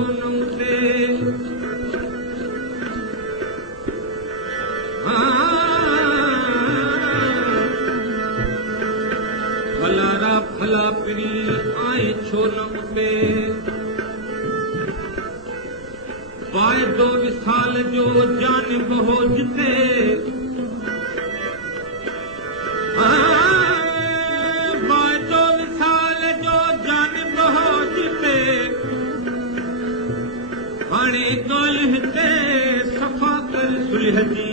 छो नूंदे भलारा भला पिरी आए छो नूंदे वायदो विसाल जो जानिब हो जिते वायदो विसाल जो जानिब हो जिते हाणे ॻाल्हि हिते सफ़ा कर सुलह जी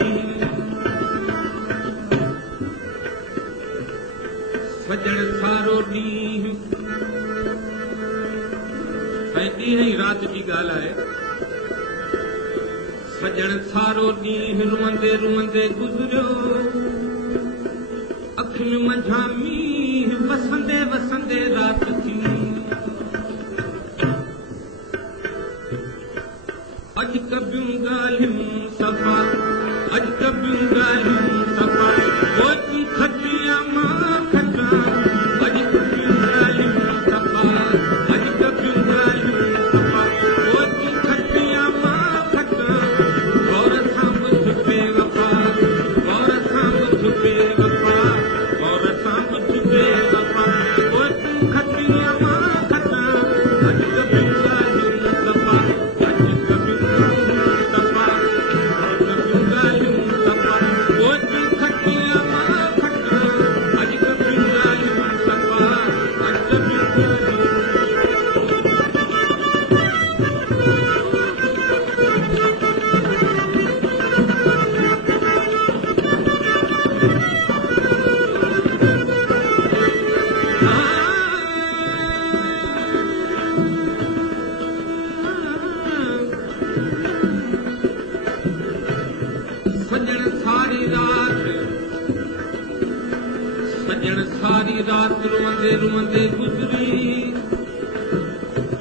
सजण सारो ॾींहुं ऐं ॾींहं ई राति जी ॻाल्हि आहे सजण सारो ॾींहुं रुअंदे रुअंदे गुज़रियो अखियुनि मंझां मींहुं वसंदे वसंदे राति थी अॼु कबियूं ॻाल्हियूं सफ़ा अॼु कबियूं ॻाल्हियूं सफ़ा पोइ खटिया मां खटां अॼु कबियूं ॻाल्हियूं सफ़ा अॼु कबियूं ॻाल्हियूं सफ़ा पोइ खटिया मां खटां गौर सां ॿुध बेवफ़ा गौर सां ॿुध बेवफ़ा गौर सां ॿुध बेवफ़ा पोइ खटिया मां खटां अॼु कबियूं ॻाल्हियूं सफ़ा अॼु कबियूं ॻाल्हियूं सफ़ा अॼु कबियूं ॻाल्हियूं सफ़ा पोइ खटिया मां खटां अॼु कबियूं ॻाल्हियूं सफ़ा अॼु कबियूं ॻाल्हियूं सजण सारी राति रुअंदे रुअंदे गुज़री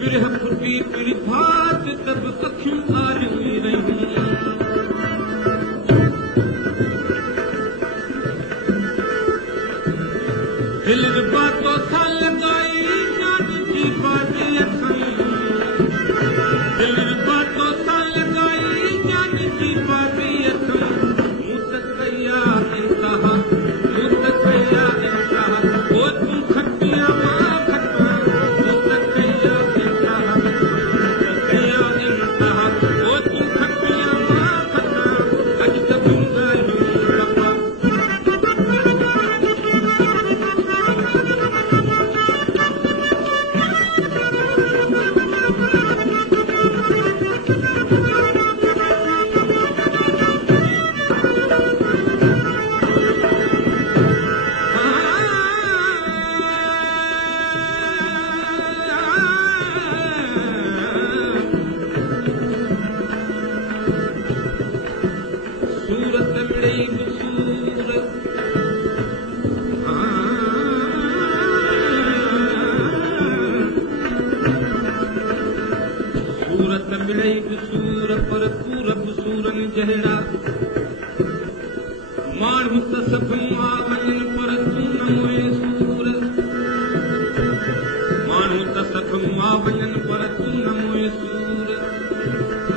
पिरह फुटी पिर भात तब अखियूं आलियूं ई रहियूं दिल बातो था लॻाई जान जी बाती अथई दिल बातो था लॻाई जान जी बाती अथई मूं त कया इंतहा मूं त कया इंतहा ओ तूं खटिया मां खटां मूं त कया इंतहा मूं त कया इंतहा ओ तूं खटिया मां खटां अॼु कबियूं ॻाल्हियूं सफ़ा सूरत मिड़ई बि सूरत सूरत मिड़ई बि सूर पर पूरब सूरनि जहिड़ा माण्हू त सभु आ वञनि पर तूं न मोए सूर माण्हू त सभु आ वञनि पर तूं न मोए सूर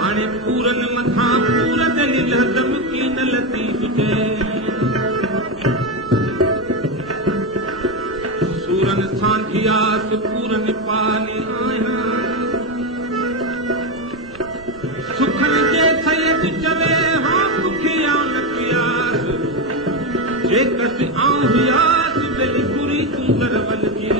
हाणे पूरनि मथां पूर ॾिनी लहदम की न लती हुजे सूरनि सां धियास पूरनि पाली आहियां सुखनि जे सैद चवे हा पुखिया न पियास जेकसि आऊं हियास ॿई बुरी तूं गरवल जी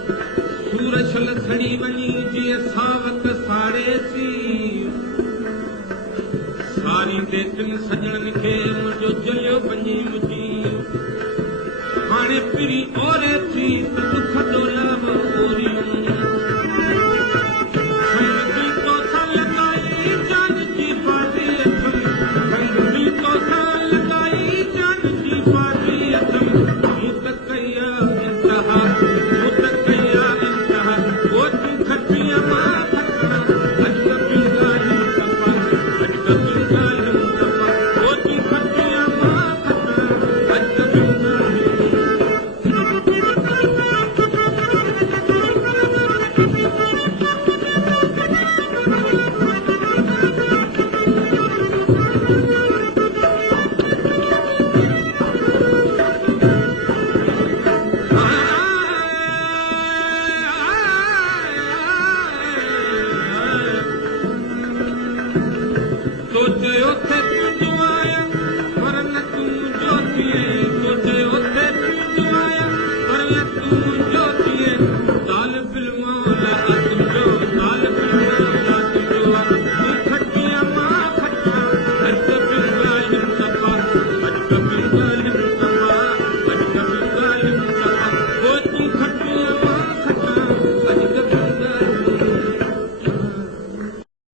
सूरछल सड़ी वञी जीअं सावक साड़ेसी सारी देतिन सजणनि खे मुंहिंजो जलियो वञी मुंहिंजी हाणे पिरी ओरे थी त दुख ॾोलाव ओरियूं दिल तो था लॻाई जान जी बाती अथम दिल तो था लॻाई जान जी बाती अथम मूं त कया इंतहा मूं त कया इंतहा ओ तूं खटिया मां खटां अॼु कबियूं ॻाल्हियूं सफ़ा अॼु कबियूं ॻाल्हियूं सफ़ा ओ तूं Thank you.